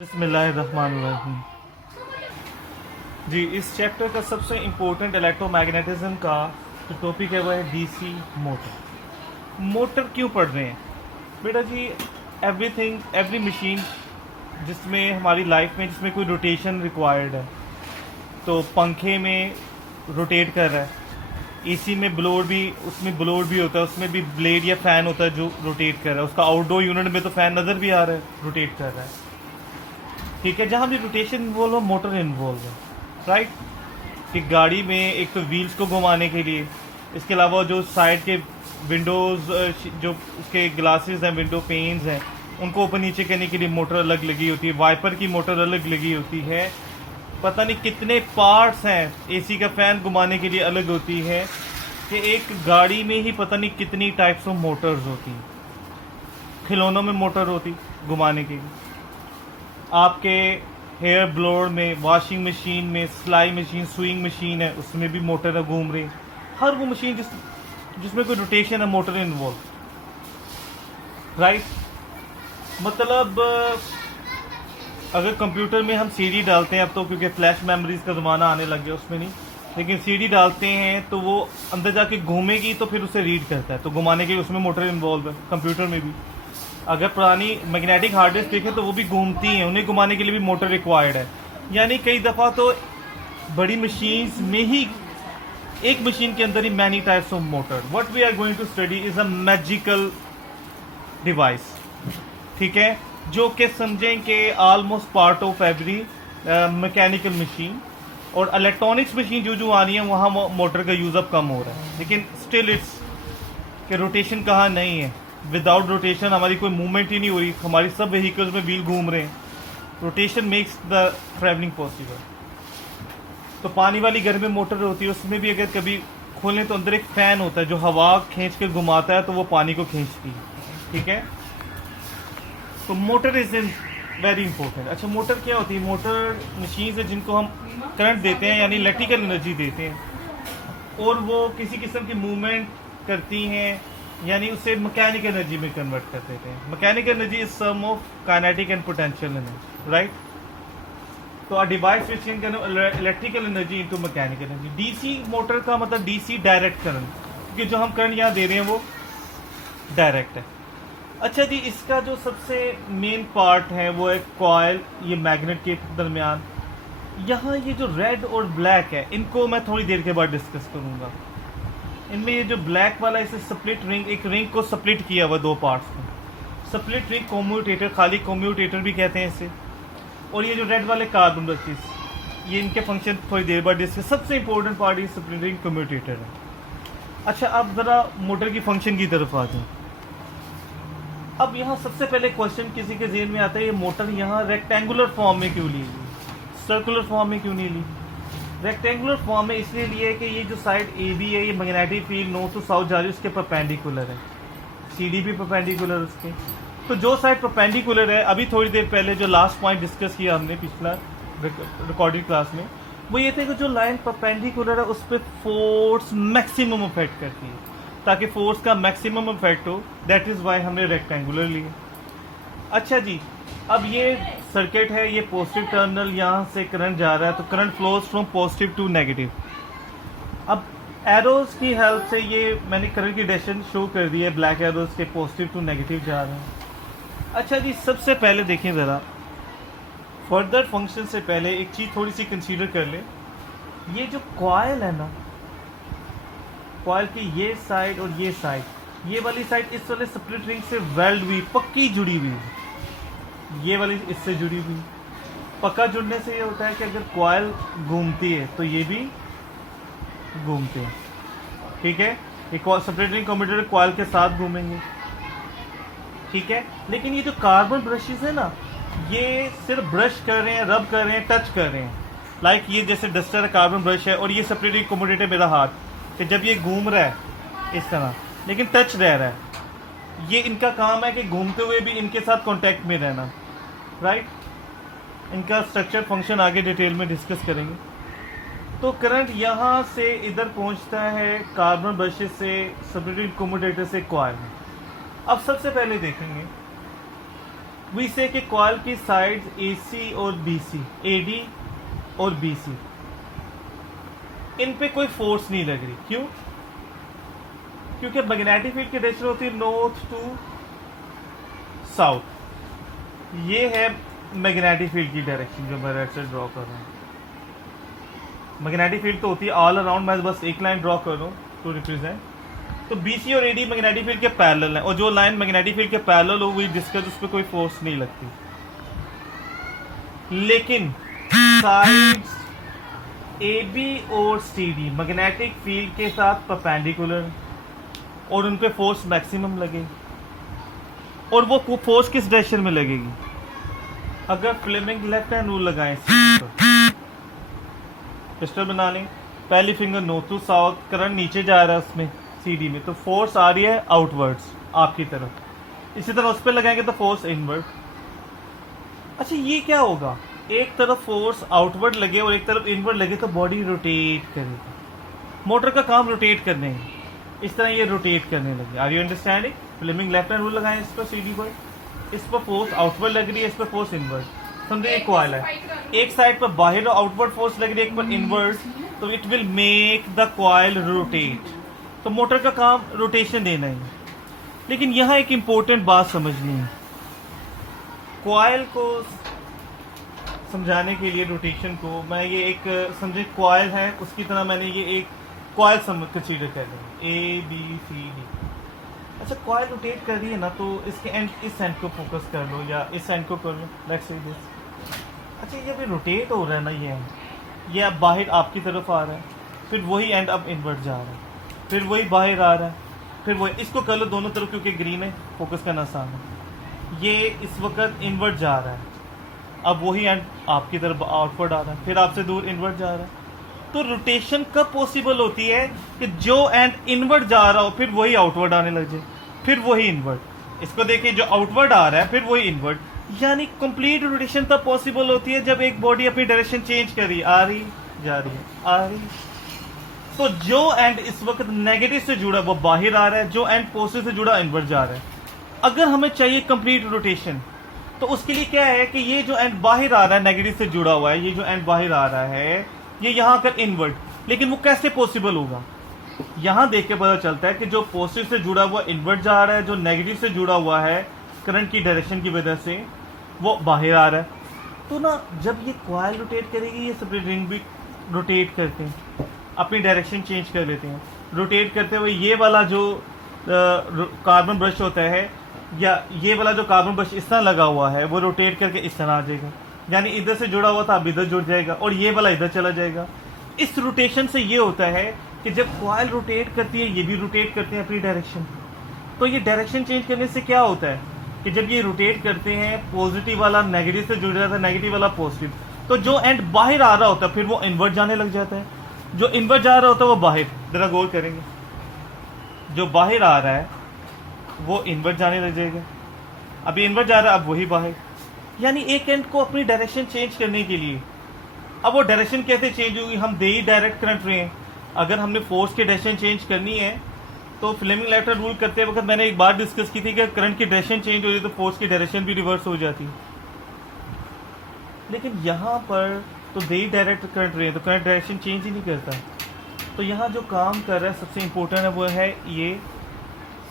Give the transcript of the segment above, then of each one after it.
बिस्मिल्लाहिर्रहमानिर्रहीम। जी, इस चैप्टर का सबसे इम्पोर्टेंट इलेक्ट्रोमैग्नेटिज्म का जो टॉपिक है वो है डीसी मोटर। मोटर क्यों पढ़ रहे हैं बेटा जी? एवरीथिंग, एवरी मशीन जिसमें हमारी लाइफ में जिसमें कोई रोटेशन रिक्वायर्ड है, तो पंखे में रोटेट कर रहा है, एसी में ब्लोअर भी, उसमें ब्लोअर भी होता है, उसमें भी ब्लेड या फैन होता है जो रोटेट कर रहा है। उसका आउटडोर यूनिट में तो फैन नज़र भी आ रहा है, रोटेट कर रहा है। ठीक है, जहाँ भी रोटेशन इन्वॉल्व हो मोटर इन्वॉल्व है, राइट। कि गाड़ी में एक तो व्हील्स को घुमाने के लिए, इसके अलावा जो साइड के विंडोज़, जो उसके ग्लासेस हैं, विंडो पेन्स हैं, उनको ऊपर नीचे करने के लिए मोटर अलग लगी होती है। वाइपर की मोटर अलग लगी होती है। पता नहीं कितने पार्ट्स हैं, एसी का फ़ैन घुमाने के लिए अलग होती है। कि एक गाड़ी में ही पता नहीं कितनी टाइप्स ऑफ मोटर्स होती हैं। खिलौनों में मोटर होती घुमाने के लिए, आपके हेयर ब्लोअर में, वॉशिंग मशीन में, सिलाई मशीन, सुइंग मशीन है, उसमें भी मोटर है घूम रही। हर वो मशीन जिसमें कोई रोटेशन है, मोटर इन्वॉल्व, राइट। मतलब अगर कंप्यूटर में हम सीडी डालते हैं, अब तो क्योंकि फ्लैश मेमोरीज का ज़माना आने लग गया उसमें नहीं, लेकिन सीडी डालते हैं तो वो अंदर जाके घूमेगी तो फिर उसे रीड करता है, तो घुमाने के लिए उसमें मोटर इन्वॉल्व है। कंप्यूटर में भी अगर पुरानी मैग्नेटिक हार्ड डिस्क देखें तो वो भी घूमती हैं, उन्हें घुमाने के लिए भी मोटर रिक्वायर्ड है। यानी कई दफ़ा तो बड़ी मशीन्स में ही, एक मशीन के अंदर ही many types of motor. What we are going to study is a magical device, ठीक है, जो कि समझें कि almost part of every mechanical machine. और इलेक्ट्रॉनिक्स मशीन जो आ रही है वहाँ मोटर का यूज़ अब कम हो रहा है, लेकिन स्टिल इट्स कि रोटेशन कहाँ नहीं है। विदाउट रोटेशन हमारी कोई मूवमेंट ही नहीं हो रही। हमारी सब व्हीकल्स में व्हील घूम रहे हैं। Rotation makes the travelling possible. तो पानी वाली घर में मोटर होती है, उसमें भी अगर कभी खोलें तो अंदर एक फ़ैन होता है जो हवा खींच के घुमाता है, तो वो पानी को खींचती है, ठीक है। तो motor is in very important. अच्छा, मोटर क्या होती है? मोटर मशीन है जिनको हम करंट देते हैं, यानी इलेक्ट्रिकल एनर्जी देते हैं, और वो किसी किस्म की मूवमेंट करती हैं, यानी उसे मैकेनिकल एनर्जी में कन्वर्ट कर देते हैं। Mechanical energy is sum of kinetic and potential energy, right. तो a device which can convert electrical energy into mechanical energy. DC motor का मतलब डीसी डायरेक्ट करंट, क्योंकि जो हम करंट यहाँ दे रहे हैं वो डायरेक्ट है। अच्छा जी, इसका जो सबसे मेन पार्ट है वो है कॉइल, ये मैग्नेट के दरमियान। यहाँ ये जो रेड और ब्लैक है, इनको मैं थोड़ी देर के बाद डिस्कस करूँगा। इनमें ये जो ब्लैक वाला, इसे स्प्लिट रिंग, एक रिंग को स्प्लिट किया हुआ दो पार्ट्स में, स्प्लिट रिंग कम्यूटेटर, खाली कम्यूटेटर भी कहते हैं इसे। और ये जो रेड वाले कार्बन ब्रशेस, ये इनके फंक्शन थोड़ी देर बाद डिस्कस। सबसे इंपॉर्टेंट पार्ट ये स्प्लिट रिंग कम्यूटेटर है। अच्छा, अब ज़रा मोटर की फंक्शन की तरफ आ जाए। अब यहाँ सबसे पहले क्वेश्चन किसी के जेहन में आता है, ये मोटर यहाँ रेक्टेंगुलर फॉर्म में क्यों ली, सर्कुलर फॉर्म में क्यों नहीं ली? रेक्टेंगुलर फॉर्म में इसलिए लिए कि ये जो साइड ए बी है, ये magnetic field north to south जा रही है, उसके परपेंडिकुलर है। सी डी भी परपेंडिकुलर उसके। तो जो साइड परपेंडिकुलर है, अभी थोड़ी देर पहले जो लास्ट पॉइंट डिस्कस किया हमने पिछला रिकॉर्डिंग क्लास में, वो ये थे कि जो लाइन परपेंडिकुलर है उस पर फोर्स मैक्सिमम इफेक्ट करती है। ताकि फोर्स का मैक्सिमम इफेक्ट हो, दैट इज़ वाई हमने रेक्टेंगुलर लिए। अच्छा जी, अब ये सर्किट है, ये पॉजिटिव टर्मिनल, यहाँ से करंट जा रहा है, तो current flows from positive to negative. अब एरोज की हेल्प से ये मैंने करंट की डायरेक्शन शो कर दी है, ब्लैक एरोज के पॉजिटिव टू नेगेटिव जा रहे हैं। अच्छा जी, सबसे पहले देखें ज़रा, फर्दर फंक्शन से पहले एक चीज़ थोड़ी सी कंसीडर कर ले। ये जो कॉइल है ना, कॉइल की ये साइड और ये साइड, ये वाली साइड इस वाले स्प्लिट रिंग से वेल्ड हुई, पक्की जुड़ी हुई है। ये वाली इससे जुड़ी हुई। पक्का जुड़ने से ये होता है कि अगर कॉइल घूमती है तो ये भी घूमते हैं, ठीक है। ये स्प्लिट रिंग कम्यूटेटर कॉइल के साथ घूमेंगे, ठीक है। लेकिन ये जो कार्बन ब्रशेस है ना, ये सिर्फ ब्रश कर रहे हैं, रब कर रहे हैं, टच कर रहे हैं। लाइक ये जैसे डस्टर कार्बन ब्रश है, और ये स्प्लिट रिंग कम्यूटेटर मेरा हाथ, कि जब ये घूम रहा है इस तरह, लेकिन टच रह रहा है, ये इनका काम है कि घूमते हुए भी इनके साथ कांटेक्ट में रहना, राइट। इनका स्ट्रक्चर फंक्शन आगे डिटेल में डिस्कस करेंगे। तो करंट यहाँ से इधर पहुँचता है कार्बन ब्रशेस से, स्प्लिट रिंग कम्यूटेटर से कॉइल में। अब सबसे पहले देखेंगे वी से कि कॉइल की साइड्स AC और BC, AD और BC, इन पे कोई फोर्स नहीं लग रही। क्यों? क्योंकि मैग्नेटिक फील्ड की डायरेक्शन होती है नॉर्थ टू साउथ। ये है मैग्नेटिक फील्ड की डायरेक्शन जो मैं रेड से ड्रॉ कर रहा हूँ। मैग्नेटिक फील्ड तो होती है ऑल अराउंड, मैं बस एक लाइन ड्रॉ कर रहा हूँ टू रिप्रेजेंट। तो BC और AD मैग्नेटिक फील्ड के पैरेलल है, और जो लाइन मैग्नेटिक फील्ड के पैरेलल हो गई डिस्कस, उस पर कोई फोर्स नहीं लगती। लेकिन साइड्स AB और CD मैग्नेटिक फील्ड के साथ परपेंडिकुलर, और उन पे फोर्स मैक्सिमम लगे। और वो फोर्स किस डायरेक्शन में लगेगी? अगर फ्लेमिंग लेफ्ट हैंड रूल लगाएं, पिस्टल बना लें, पहली finger north to south, current नीचे जा रहा है उसमें CD में, तो फोर्स आ रही है आउटवर्ड्स आपकी तरफ। इसी तरह उस पर लगाएंगे तो फोर्स इनवर्ड। अच्छा, ये क्या होगा? एक तरफ फोर्स आउटवर्ड लगे और एक तरफ इनवर्ड लगे तो बॉडी रोटेट करेगी। मोटर का काम रोटेट करने है, इस तरह ये रोटेट करने लगे। Are you understanding? Fleming left hand rule लगाएं इस पर CD पर, इस पर फोर्स आउटवर्ड लग रही है, इस पर फोर्स इनवर्ड। समझे, एक कॉइल है, एक साइड पर बाहर आउटवर्ड फोर्स लग रही है, एक पर इनवर्ड, तो it will make the coil rotate. तो मोटर का काम रोटेशन देना है। लेकिन यहाँ एक इंपॉर्टेंट बात समझनी है, कॉइल को समझाने के लिए रोटेशन को, मैं ये एक समझे कॉइल है उसकी तरह मैंने ये एक कॉइल कंसीडर कर लें, ABCD। अच्छा, कॉइल रोटेट कर रही है ना, तो इसके एंड, इस एंड को फोकस कर लो या इस एंड को कर लो, लेट्स से दिस। अच्छा, ये भी रोटेट हो रहा है ना, ये एंड ये अब बाहर आपकी तरफ आ रहा है, फिर वही एंड अब इनवर्ट जा रहा है, फिर वही बाहर आ रहा है, फिर वही, इसको कर लो दोनों तरफ क्योंकि ग्रीन है, फोकस करना आसान है। ये इस वक्त इनवर्ट जा रहा है, अब वही एंड आपकी तरफ आउटवर्ड आ रहा है, फिर आपसे दूर इनवर्ट जा रहा है। तो रोटेशन कब पॉसिबल होती है कि जो एंड इनवर्ट जा रहा हो फिर वही आउटवर्ड आने लग जाए, फिर वही इनवर्ट। इसको देखिए, जो आउटवर्ड आ रहा है फिर वही इनवर्ट, यानी कंप्लीट रोटेशन तब पॉसिबल होती है जब एक बॉडी अपनी डायरेक्शन चेंज कर रही है, आ रही जा रही है, आ रही। तो जो एंड इस वक्त नेगेटिव से जुड़ा वो बाहर आ रहा है, जो एंड पॉजिटिव से जुड़ा इनवर्ट जा रहा है। अगर हमें चाहिए कंप्लीट रोटेशन, तो उसके लिए क्या है कि ये जो एंड बाहर आ रहा है नेगेटिव से जुड़ा हुआ है, ये जो एंड बाहर आ रहा है ये यहाँ कर इनवर्ट, लेकिन वो कैसे पॉसिबल होगा? यहाँ देख के पता चलता है कि जो पॉजिटिव से जुड़ा हुआ इनवर्ट जा रहा है, जो नेगेटिव से जुड़ा हुआ है करंट की डायरेक्शन की वजह से वो बाहर आ रहा है। तो ना जब ये कॉइल रोटेट करेगी, ये सेपरेट रिंग भी रोटेट करते हैं, अपनी डायरेक्शन चेंज कर लेते हैं। रोटेट करते हुए ये वाला जो कार्बन ब्रश होता है, या ये वाला जो कार्बन ब्रश इस तरह लगा हुआ है, वो रोटेट करके इस तरह आ जाएगा, यानी इधर से जुड़ा हुआ था अब इधर जुड़ जाएगा, और ये वाला इधर चला जाएगा। इस रोटेशन से ये होता है कि जब कॉइल रोटेट करती है, ये भी रोटेट करते हैं अपनी डायरेक्शन। तो ये डायरेक्शन चेंज करने से क्या होता है कि जब ये रोटेट करते हैं, पॉजिटिव वाला नेगेटिव से जुड़ जाता है, नेगेटिव वाला पॉजिटिव, तो जो एंड बाहर आ रहा होता है फिर वो इनवर्ट जाने लग जाता है, जो इनवर्ट जा रहा होता है वो बाहर। जरा गौर करेंगे, जो बाहर आ रहा है वो इनवर्ट जाने लग जाएगा, अभी इनवर्ट जा रहा है, अब वही बाहर। यानी एक एंड को अपनी डायरेक्शन चेंज करने के लिए, अब वो डायरेक्शन कैसे चेंज होगी? हम दे ही डायरेक्ट करंट रहे हैं, अगर हमने फोर्स की डायरेक्शन चेंज करनी है तो फ्लेमिंग लेफ्ट हैंड रूल करते वक्त मैंने एक बार डिस्कस की थी कि करंट की डायरेक्शन चेंज हो जाए तो फोर्स की डायरेक्शन भी रिवर्स हो जाती है। लेकिन यहाँ पर तो दे ही डायरेक्ट करंट रहे हैं, तो करंट डायरेक्शन चेंज ही नहीं करता। तो यहाँ जो काम कर रहा है सबसे इंपॉर्टेंट है वो है ये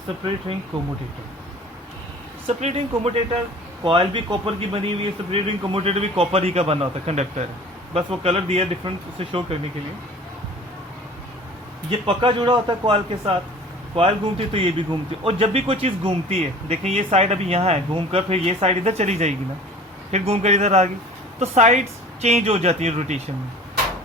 separate ring commutator. Separate ring commutator, coil भी कॉपर की बनी हुई है, सेपरेट रिंग कम्यूटेटर भी कॉपर ही का बना होता है, कंडक्टर है, बस वो कलर दिया डिफरेंट से शो करने के लिए। ये पक्का जुड़ा होता है कॉइल के साथ, कॉइल घूमती तो ये भी घूमती, और जब भी कोई चीज घूमती है, देखें ये साइड अभी यहाँ है, घूमकर फिर ये साइड इधर चली जाएगी ना, फिर घूमकर इधर आ गई, तो साइड्स चेंज हो जाती है रोटेशन में।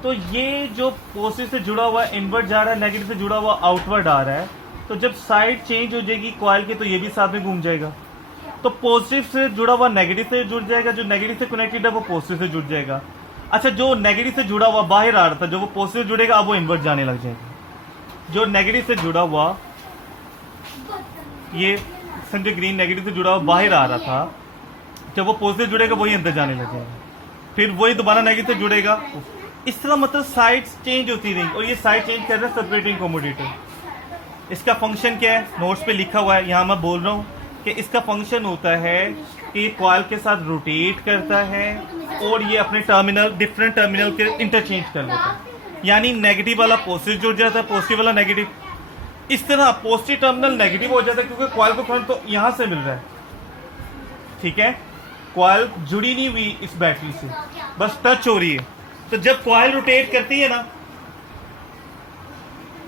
तो ये जो पॉजिटिव से जुड़ा हुआ इनवर्ट जा रहा है, नेगेटिव से जुड़ा हुआ आउटवर्ड आ रहा है, तो जब साइड चेंज हो जाएगी कॉइल की तो ये भी साथ में घूम जाएगा। तो पॉजिटिव से जुड़ा हुआ नेगेटिव से जुड़ जाएगा, जो नेगेटिव से कनेक्टेड है वो पॉजिटिव से जुड़ जाएगा। अच्छा, जो नेगेटिव से जुड़ा हुआ बाहर आ रहा था, जो वो पॉजिटिव जुड़ेगा अब वो इनवर्ट जाने लग जाएगा। जो नेगेटिव से जुड़ा हुआ, ये समझे ग्रीन नेगेटिव से जुड़ा हुआ बाहर आ रहा था, जब वो पॉजिटिव जुड़ेगा वही अंदर जाने लग जाएगा, फिर वही दोबारा नेगेटिव से जुड़ेगा। इस तरह मतलब साइड्स चेंज होती रही, और ये साइड चेंज कर रहा है सेपरेटिंग कम्यूटेटर। इसका फंक्शन क्या है? नोट्स पे लिखा हुआ है, यहाँ मैं बोल रहा हूँ कि इसका फंक्शन होता है कि ये कॉइल के साथ रोटेट करता है और ये अपने टर्मिनल डिफरेंट टर्मिनल के इंटरचेंज कर लेता है, यानी नेगेटिव वाला पॉजिटिव जुड़ जाता है, पॉजिटिव वाला नेगेटिव। इस तरह पॉजिटिव टर्मिनल नेगेटिव हो जाता है क्योंकि कॉइल को करंट तो यहां से मिल रहा है, ठीक है। कॉइल जुड़ी नहीं हुई इस बैटरी से, बस टच हो रही है। तो जब कॉइल रोटेट करती है ना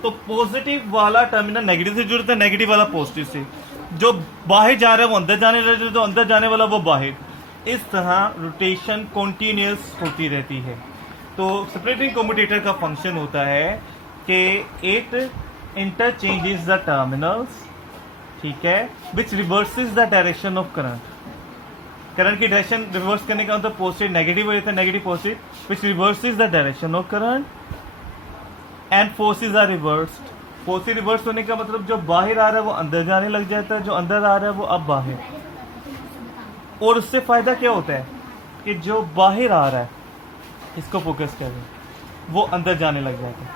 तो पॉजिटिव वाला टर्मिनल नेगेटिव से जुड़ता है, नेगेटिव वाला पॉजिटिव से। जो बाहर जा रहा है वो अंदर जाने लगे, जो अंदर जाने वाला वो बाहर। इस तरह रोटेशन कॉन्टिन्यूस होती रहती है। तो सेपरेटिंग कम्यूटेटर का फंक्शन होता है कि इट इंटरचेंजेस द टर्मिनल्स, ठीक है, which reverses the direction of current. Current की डायरेक्शन रिवर्स करने का मतलब पॉजिटिव नेगेटिव हो जाता है, negative positive, which reverses the direction of current and forces are reversed. Forces reverse होने का मतलब जो बाहर आ रहा है वो अंदर जाने लग जाता है, जो अंदर आ रहा है वो अब बाहर। और उससे फायदा क्या होता है कि जो बाहर आ रहा है, इसको फोकस करें, वो अंदर जाने लग जाता है,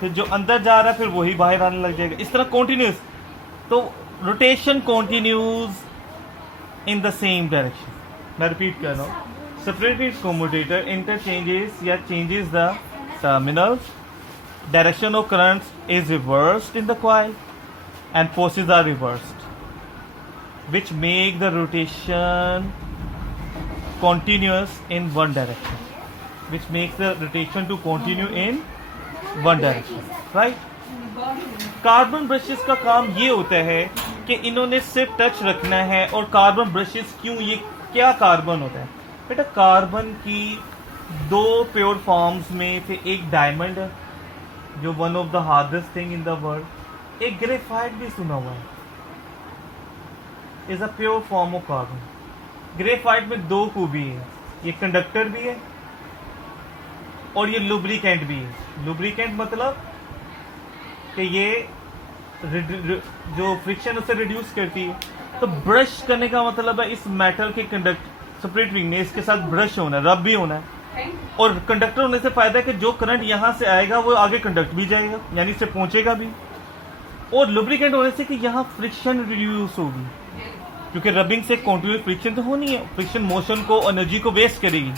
फिर जो अंदर जा रहा है फिर वही बाहर आने लग जाएगा। इस तरह कॉन्टिन्यूस। तो rotation continues in the same direction. मैं रिपीट कर रहा हूँ, सेपरेटेड कम्यूटेटर इंटरचेंजेस या changes the terminals, direction of currents is reversed in the coil and forces are reversed, which make the rotation continuous in one direction, which makes the rotation to continue in one direction, right? Carbon brushes का काम ये होता है कि इन्होंने सिर्फ touch रखना है। और कार्बन ब्रशेस क्यों, ये क्या कार्बन होता है बेटा? कार्बन की दो प्योर फॉर्म्स में से एक डायमंड है जो one of the hardest thing in the world, एक ग्रेफाइट भी सुना हुआ है, is a pure form of carbon. Graphite में दो खूबी है, ये कंडक्टर भी है और ये लुब्रिकेंट भी है। लुब्रिकेंट मतलब कि ये जो फ्रिक्शन उसे रिड्यूस करती है। तो ब्रश करने का मतलब है इस मेटल के कंडक्ट सेपरेट रिंग में इसके साथ ब्रश होना है, रब भी होना है। और कंडक्टर होने से फायदा है कि जो करंट यहां से आएगा वो आगे कंडक्ट भी जाएगा, यानी इससे पहुंचेगा भी। और लुब्रिकेंट होने से कि यहां फ्रिक्शन रिड्यूस होगी, क्योंकि रबिंग से कॉन्टिन्यूस फ्रिक्शन तो होनी है। फ्रिक्शन मोशन को, एनर्जी को वेस्ट करेगी,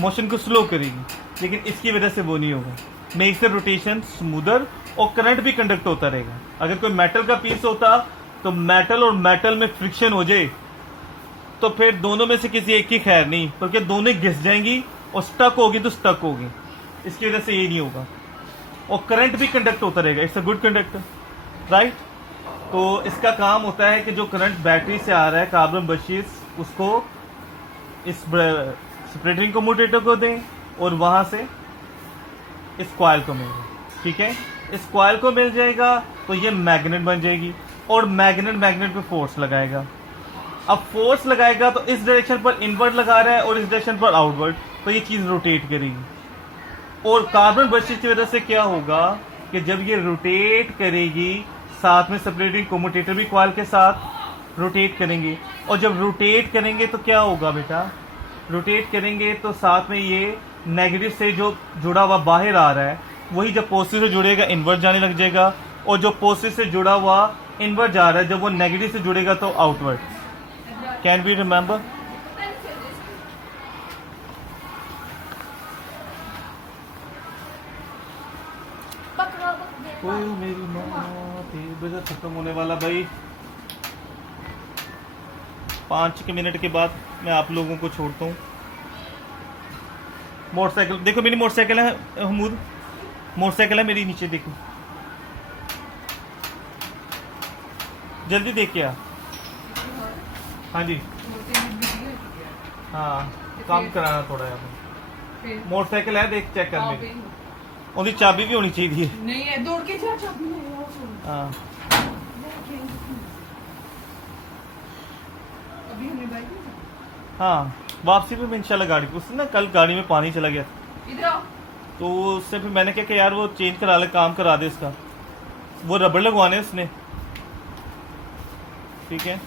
मोशन को स्लो करेगी, लेकिन इसकी वजह से वो नहीं होगा। मेक्स द रोटेशन स्मूदर और करंट भी कंडक्ट होता रहेगा। अगर कोई मेटल का पीस होता तो मेटल और मेटल में फ्रिक्शन हो जाए तो फिर दोनों में से किसी एक की खैर नहीं, क्योंकि दोनों घिस जाएंगी और स्टक होगी तो स्टक होगी। इसकी वजह से ये नहीं होगा और करंट भी कंडक्ट होता रहेगा। It's a good conductor, right. तो इसका काम होता है कि जो करंट बैटरी से आ रहा है कार्बन ब्रशेस उसको इस सेपरेटिंग कम्यूटेटर को दें और वहां से इस कॉइल को मिल जाए, ठीक है। इस कॉइल को मिल जाएगा तो ये मैग्नेट बन जाएगी और मैग्नेट पे फोर्स लगाएगा। अब फोर्स लगाएगा तो इस डायरेक्शन पर इनवर्ड लगा रहा है और इस डायरेक्शन पर आउटवर्ड, तो ये चीज रोटेट करेगी। और कार्बन ब्रशेस की वजह से क्या होगा कि जब ये रोटेट करेगी साथ में सेपरेटिंग कम्यूटेटर भी कॉइल के साथ रोटेट करेंगे। और जब रोटेट करेंगे तो क्या होगा बेटा? रोटेट करेंगे तो साथ में ये नेगेटिव से जो जुड़ा हुआ बाहर आ रहा है वही जब पॉजिटिव से जुड़ेगा इनवर्ड जाने लग जाएगा, और जो पॉजिटिव से जुड़ा हुआ इनवर्ड जा रहा है जब वो नेगेटिव से जुड़ेगा तो आउटवर्ड। Can we remember? मेरी माँ खत्म होने वाला भाई। 5 मिनट के बाद मैं आप लोगों को छोड़ता हूँ। मोटरसाइकिल देखो, मेरी मोटरसाइकिल है हमूद, मोटरसाइकिल है मेरी, नीचे देखो, जल्दी देख के आ। हाँ जी, हाँ काम कराना थोड़ा है। मोटरसाइकिल है, देख चेक कर मेरी, ਉਹਦੀ चाबी भी होनी चाहिए। नहीं है, दौड़ के जा, चाबी नहीं है। हाँ अभी हमने बाइक में, हाँ वापसी पे मैं इंशाल्लाह गाड़ी, उससे ना कल गाड़ी में पानी चला गया इधर आओ। तो उससे फिर मैंने कहा कि यार वो चेंज करा ले, काम करा दे इसका, वो रबड़ लगवाने उसने, ठीक है।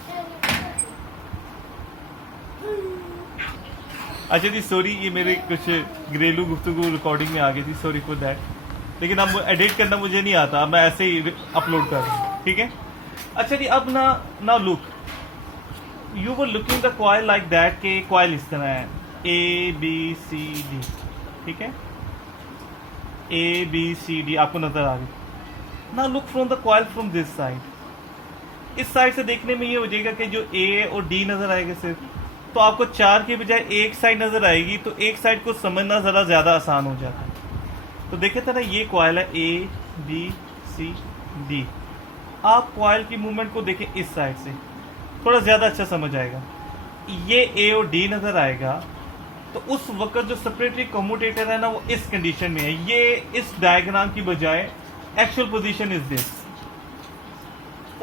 अच्छा जी सॉरी, ये मेरे कुछ घरेलू गुफ्तगू रिकॉर्डिंग में आ गई थी, सॉरी फॉर दैट। लेकिन अब एडिट करना मुझे नहीं आता, अब मैं ऐसे ही अपलोड कर रहा हूँ, ठीक है। अच्छा जी अब ना look, you were looking the coil like that के कॉइल इस तरह है ABCD, ठीक है, ABCD आपको नजर आ रही। ना look from the coil from this side, इस साइड से देखने में ये हो जाएगा कि जो A और D नजर आएगा सिर्फ, तो आपको 4 के बजाय एक साइड नजर आएगी, तो एक साइड को समझना ज़रा ज़्यादा आसान हो जाता है। तो देखे था ना, ये कॉइल है ABCD। आप कॉइल की मूवमेंट को देखें इस साइड से, थोड़ा ज़्यादा अच्छा समझ आएगा। ये A और D नज़र आएगा, तो उस वक्त जो सेपरेटरी कम्यूटेटर है ना, वो इस कंडीशन में है। ये इस डायग्राम की बजाय एक्चुअल पोजीशन इज दिस।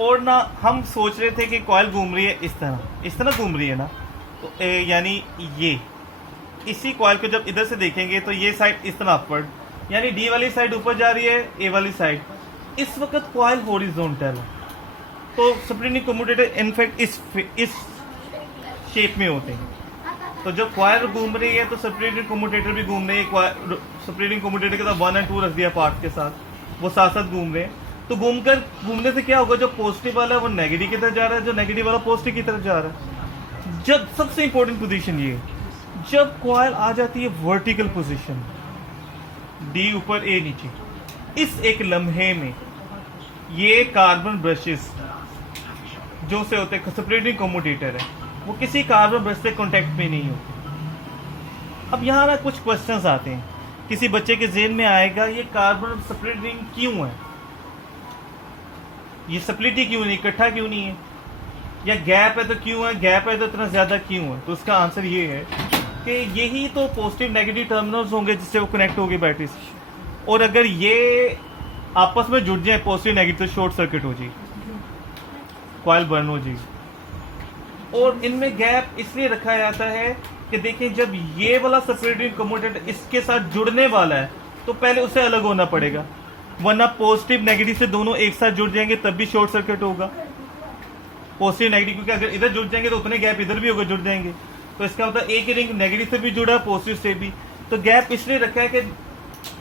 और ना हम सोच रहे थे कि कॉइल घूम रही है इस तरह घूम रही है ना, तो यानी ये इसी कॉइल को जब इधर से देखेंगे तो ये साइड इस तरह अपवर्ड, यानी D वाली साइड ऊपर जा रही है, A वाली साइड। इस वक्त कॉइल हॉरिजॉन्टल है, तो सेपरेटरी कम्यूटेटर इनफैक्ट इस शेप में होते हैं। तो जब कॉइल घूम रही है तो सेपरेटरी कम्यूटेटर भी घूम रहे हैं। सेपरेटरी कम्यूटेटर के साथ 1 और 2 रख दिया पार्ट के साथ, वो साथ साथ घूम रहे हैं। तो घूमने से क्या होगा, जो पॉजिटिव वाला है वो नेगेटिव की तरफ जा रहा है, जो नेगेटिव वाला पॉजिटिव की तरफ जा रहा है। जब सबसे इंपॉर्टेंट पोजीशन ये है, जब कॉइल आ जाती है वर्टिकल पोजीशन, D ऊपर A नीचे, इस एक लम्हे में ये कार्बन ब्रशेस जो से होते हैं सेपरेटरी कम्यूटेटर है, वो किसी कार्बन ब्रश से कांटेक्ट में नहीं होते। अब यहाँ ना कुछ क्वेश्चंस आते हैं, किसी बच्चे के ज़हन में आएगा ये कार्बन सेपरेटरिंग क्यों है, ये स्प्लिट ही क्यों नहीं, इकट्ठा क्यों नहीं है, या गैप है तो क्यों है, गैप है तो इतना ज्यादा क्यों है। तो उसका आंसर ये है कि यही तो पॉजिटिव नेगेटिव टर्मिनल्स होंगे जिससे वो कनेक्ट होगी बैटरी से, और अगर ये आपस में जुड़ जाए पॉजिटिव नेगेटिव तो शॉर्ट सर्किट हो जाएगी, कॉइल बर्न हो जाएगी। और इनमें गैप इसलिए रखा जाता है कि देखें, जब ये वाला सेपरेटरिंग कम्यूटेटर इसके साथ जुड़ने वाला है तो पहले उसे अलग होना पड़ेगा, वरना पॉजिटिव नेगेटिव से दोनों एक साथ जुड़ जाएंगे तब भी शॉर्ट सर्किट होगा। पॉजिटिव नेगेटिव, क्योंकि अगर इधर जुड़ जाएंगे तो उतने गैप इधर भी होगा, जुड़ जाएंगे। तो इसका मतलब एक ही रिंग नेगेटिव से भी जुड़ा है, पॉजिटिव से भी। तो गैप इसलिए रखा है कि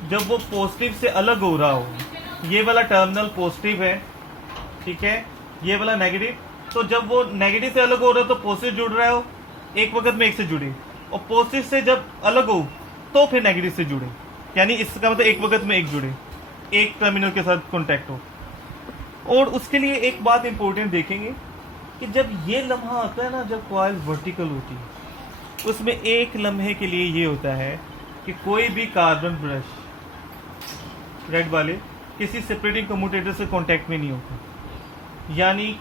जब वो पॉजिटिव से अलग हो रहा हो, ये वाला टर्मिनल पॉजिटिव है, ठीक है, ये वाला नेगेटिव, तो जब वो नेगेटिव से अलग हो रहा हो तो पॉजिटिव जुड़ रहा हो, एक वक्त में एक से जुड़े, और पॉजिटिव से जब अलग हो तो फिर नेगेटिव से जुड़े, यानी इसका मतलब एक वक्त में एक जुड़े, एक टर्मिनल के साथ कॉन्टैक्ट हो। और उसके लिए एक बात इंपॉर्टेंट देखेंगे कि जब ये लम्हा आता है ना, जब कॉइल वर्टिकल होती है, उसमें एक लम्हे के लिए ये होता है कि कोई भी कार्बन ब्रश रेड वाले किसी सेपरेटिंग कम्यूटेटर से कांटेक्ट में नहीं होता, यानी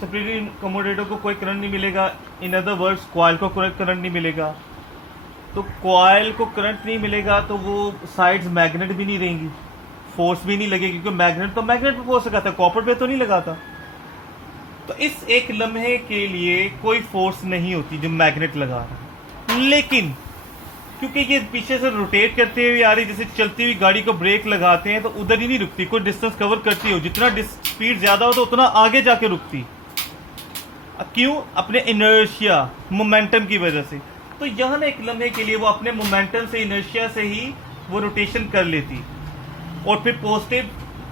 सेपरेटिंग कम्यूटेटर को कोई करंट नहीं मिलेगा। इन अदर वर्ड्स, कॉइल को कोई करंट नहीं मिलेगा। तो कॉइल को करंट नहीं मिलेगा तो वो साइड्स मैग्नेट भी नहीं रहेंगी, फोर्स भी नहीं लगेगी, क्योंकि मैग्नेट तो मैग्नेट पे फोर्स लगाता है, कॉपर पे तो नहीं लगाता। तो इस एक लम्हे के लिए कोई फोर्स नहीं होती जो मैग्नेट लगा रहा है, लेकिन क्योंकि ये पीछे से रोटेट करते हुए आ रही, जैसे चलती हुई गाड़ी को ब्रेक लगाते हैं तो उधर ही नहीं रुकती, कोई डिस्टेंस कवर करती हो, जितना स्पीड ज्यादा हो तो उतना आगे जाके रुकती। क्यों? अपने इनर्शिया, मोमेंटम की वजह से। तो यह ना एक लम्हे के लिए वो अपने मोमेंटम से, इनर्शिया से ही वो रोटेशन कर लेती, और फिर पॉजिटिव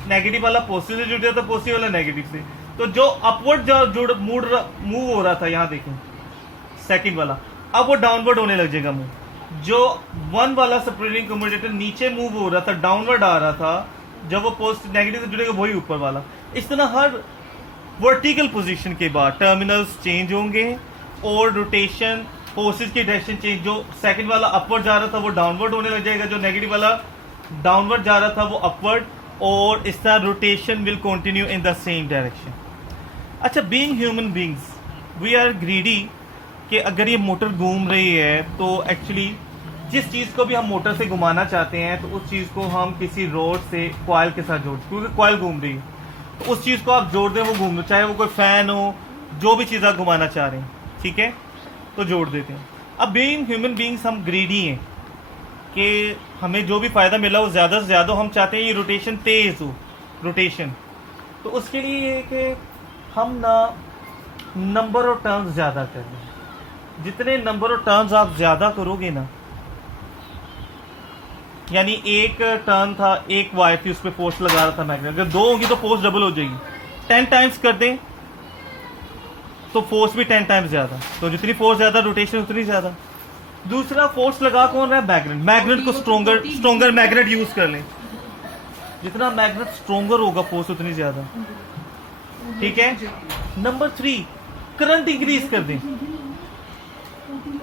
नेगेटिव वाला पॉजिटिव से जुड़ जाता, पॉजिटिव वाला नेगेटिव से। तो जो अपवर्ड मूव हो रहा था, यहाँ देखें सेकंड वाला, अब वो डाउनवर्ड होने लग जाएगा मूव। जो 1 वाला सेपरेटिंग कम्यूटेटर नीचे मूव हो रहा था, डाउनवर्ड आ रहा था, जब वो पॉजिटिव नेगेटिव से जुड़ेगा वही ऊपर वाला। इस तरह हर वर्टिकल पोजीशन के बाद टर्मिनल्स चेंज होंगे और रोटेशन, फोर्सेस की डायरेक्शन चेंज। जो सेकंड वाला अपवर्ड जा रहा था वो डाउनवर्ड होने लग जाएगा, जो नेगेटिव वाला डाउनवर्ड जा रहा था वो अपवर्ड, और इस तरह rotation will continue in the same direction. अच्छा, being human beings we are greedy कि अगर ये मोटर घूम रही है तो एक्चुअली जिस चीज़ को भी हम मोटर से घुमाना चाहते हैं तो उस चीज़ को हम किसी रोड से कॉइल के साथ जोड़, क्योंकि कॉइल घूम रही है तो उस चीज़ को आप जोड़ दें, वो घूम रहे, चाहे वो कोई फैन हो, जो भी चीज़ आप घुमाना चाह रहे हैं, ठीक है, तो जोड़ देते हैं। अब बीइंग ह्यूमन बीइंग्स हम ग्रीडी हैं कि हमें जो भी फ़ायदा मिला वो ज़्यादा से ज़्यादा हम चाहते हैं ये रोटेशन तेज़ हो, रोटेशन। तो उसके लिए ये कि हम ना नंबर ऑफ टर्न्स ज़्यादा कर लें। जितने नंबर ऑफ टर्न्स आप ज़्यादा करोगे ना, यानी एक टर्न था, एक वायर थी, उस पर फोर्स लगा रहा था मैग्नेट, अगर 2 होगी तो फोर्स डबल हो जाएगी। 10 टाइम्स कर दें तो फोर्स भी 10 टाइम्स ज्यादा, तो जितनी फोर्स ज्यादा रोटेशन उतनी ज्यादा। दूसरा फोर्स लगा कौन रहा है? मैग्नेट। मैग्नेट को स्ट्रोंगर मैग्नेट यूज कर लें, जितना मैग्नेट स्ट्रोंगर होगा फोर्स उतनी ज्यादा, ठीक है। नंबर 3, करंट इंक्रीज कर दें,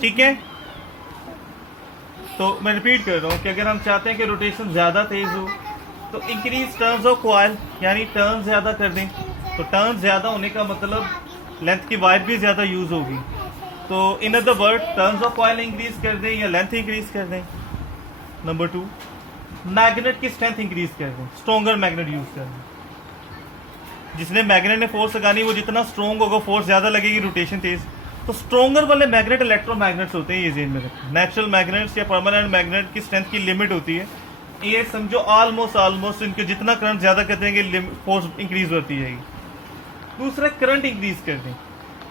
ठीक है। तो मैं रिपीट कर रहा हूं कि अगर हम चाहते हैं कि रोटेशन ज्यादा तेज हो तो इंक्रीज टर्न्स ऑफ कॉइल, यानी टर्न ज्यादा कर दें। तो टर्न ज्यादा होने का मतलब लेंथ की वायर भी ज्यादा यूज होगी, तो in other word turns of coil increase कर दें या लेंथ इंक्रीज कर दें। नंबर 2, मैग्नेट की स्ट्रेंथ इंक्रीज कर दें, स्ट्रोंगर मैग्नेट यूज कर दें। जिसने मैग्नेट ने फोर्स लगानी वो जितना स्ट्रोंग होगा फोर्स ज्यादा लगेगी, रोटेशन तेज। तो स्ट्रोंगर वाले मैग्नेट इलेक्ट्रोमैग्नेट्स होते हैं, ये जेन में रखें। नेचुरल मैग्नेट्स या परमानेंट मैग्नेट की स्ट्रेंथ की लिमिट होती है, ये समझो ऑलमोस्ट इनके जितना करंट ज्यादा कर देंगे फोर्स इंक्रीज होती जाएगी। दूसरा, करंट इंक्रीज कर दें,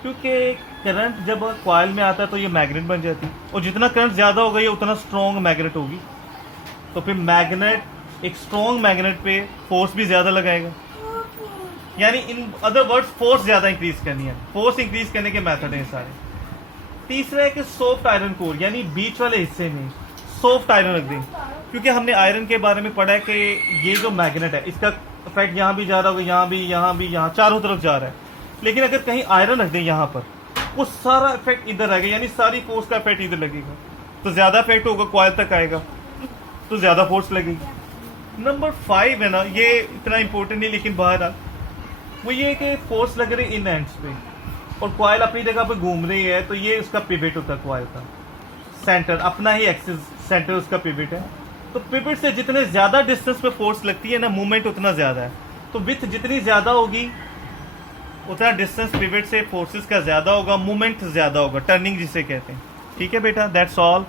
क्योंकि करंट जब कॉइल में आता है तो ये मैग्नेट बन जाती है, और जितना करंट ज्यादा होगा ये उतना स्ट्रॉन्ग मैग्नेट होगी। तो फिर मैग्नेट, एक स्ट्रॉन्ग मैग्नेट पे फोर्स भी ज्यादा लगाएगा, यानी इन अदर वर्ड्स फोर्स ज्यादा इंक्रीज करनी है। फोर्स इंक्रीज करने के मेथड हैं सारे। तीसरा है कि सॉफ्ट आयरन कोर, यानी बीच वाले हिस्से में सॉफ्ट आयरन रख दें, क्योंकि हमने आयरन के बारे में पढ़ा है कि ये जो मैग्नेट है इसका इफेक्ट यहाँ भी जा रहा होगा, यहाँ भी, यहाँ चारों तरफ जा रहा है। लेकिन अगर कहीं आयरन रख दें यहाँ पर, वो सारा इफेक्ट इधर आएगा, यानी सारी फोर्स का इफेक्ट इधर लगेगा, तो ज्यादा इफेक्ट होगा, कॉइल तक आएगा तो ज्यादा फोर्स लगेगी। नंबर 5 है ना, ये इतना इंपॉर्टेंट नहीं, लेकिन बहरहाल वो ये कि फोर्स लग रही इन एंड्स पे और कॉइल अपनी जगह पे घूम रही है, तो ये उसका पिवट होता है कॉइल का, सेंटर अपना ही एक्सिस, सेंटर उसका पिवट है। तो पिवट से जितने ज्यादा डिस्टेंस पे फोर्स लगती है ना, मूवमेंट उतना ज्यादा है। तो विथ जितनी ज्यादा होगी उतना डिस्टेंस पिवट से फोर्सेस का ज्यादा होगा, मूवमेंट ज्यादा होगा, टर्निंग जिसे कहते हैं। ठीक है बेटा, दैट्स ऑल।